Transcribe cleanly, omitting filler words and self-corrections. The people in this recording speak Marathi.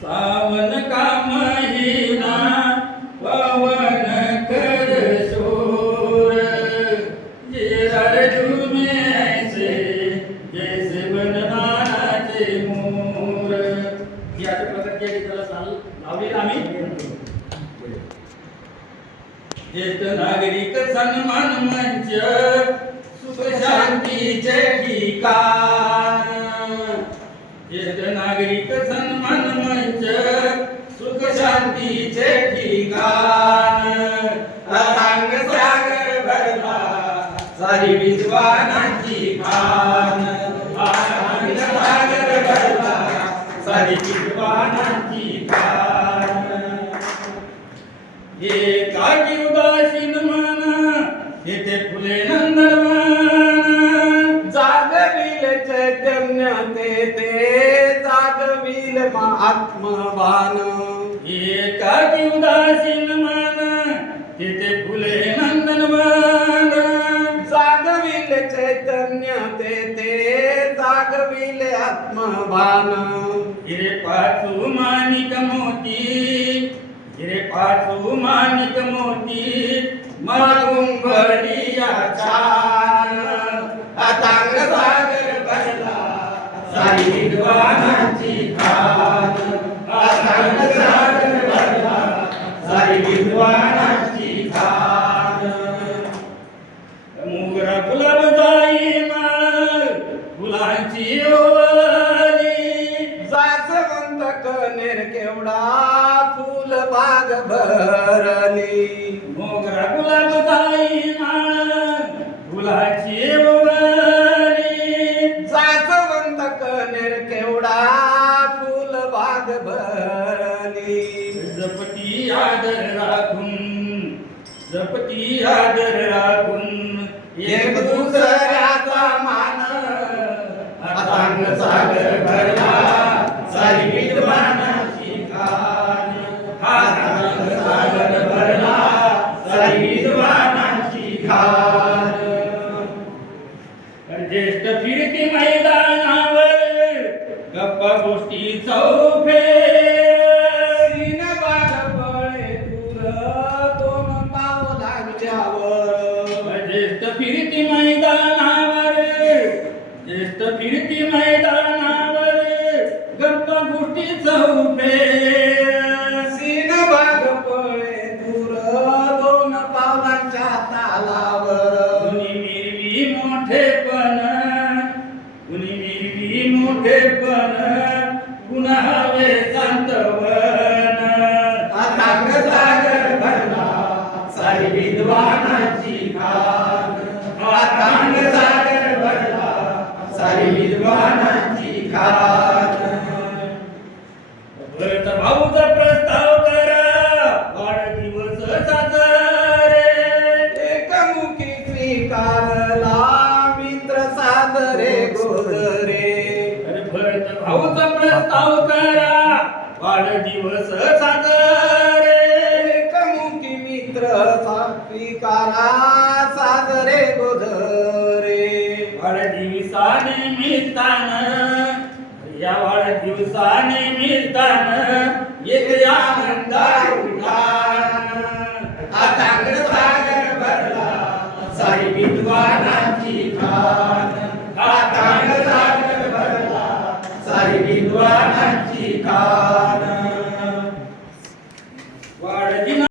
सावन का महीना पवन कर शोर, ये अर्जुन में ऐसे जैसे बनवाचे मोर. याच्या प्रकारच्या गीताला लावलेला आम्ही ज्येष्ठ नागरिक सन्मान मंच सुख शांतीचे ठिकाण. ज्येष्ठ नागरिक सन्मान मंच सुख शांतीचे ठिकाण. रंग सागर भरला सारी विद्वानांची खान. रंग सागर भरला सारी विद्वानांची खान. एकाकी उदासीन मन येथे फुले नंदनवन. जागविल चैतन्य ते जागविल आत्मभान. एकाकी उदासीन मन येथे फुले नंदनवन. जागविल चैतन्य ते जागविल आत्मभान. हिरे पाचू माणिक मोती, हिरे पाचू माणिक मोती मागून भरलिया छान. अथांग सागर भरला सारी विद्वानांची खान. अथांग सागर भरला सारी विद्वानांची खान. मोगरा गुलाब जाई माळ फुलांची ओवाळी. जास्वंत कनेर केवढा फुल बाग भरली. मोगरा गुलाब जाई माळ फुलांची ओवाळी. जास्वंत कनेर केवढा फुल बाग भरली. जपती आदर राखून, जपती आदर राखून एक दुसऱ्याचा मान. अथांग सागर भरला सारी विद्वानांची खान. अथांग सागर भरला सारी विद्वानांची खान. ज्येष्ठ फिरती मैदानावर गप्पा गोष्टी चौफे. सीन बाग बळे दूर दोन पावलांच्यावर. ज्येष्ठ फिरती मैदानावर, ज्येष्ठ फिरती मैदानावर गप्पा गोष्टी चौफे. सीन बाग बळे दूर दोन पावलांच्या तालावर. कुणी मिरवी मोठेपण, कुणी मिरवी मोठेपण, कुणा हवे सांत्वन. अथांग सागर भरला सारी विद्वानांची खान. अथांग सागर भरला सारी विद्वानांची खान. भरत भाऊचा प्रस्ताव करा वाढदिवस साजरे. एकमुखी स्वीकारला मित्र सादरे गोदरे. भरत भाऊचा प्रस्ताव करा वाढदिवस साजरे. एकमुखी मित्र स्वीकारा सादरे गोदरे. वाढदिवसानिमित्तानं, या वाढदिवसानिमित्तानं येथे आनंदा उठान. अथांग सागर भरला सारी विद्वानांची खान. अथांग सागर भरला सारी विद्वानांची खान.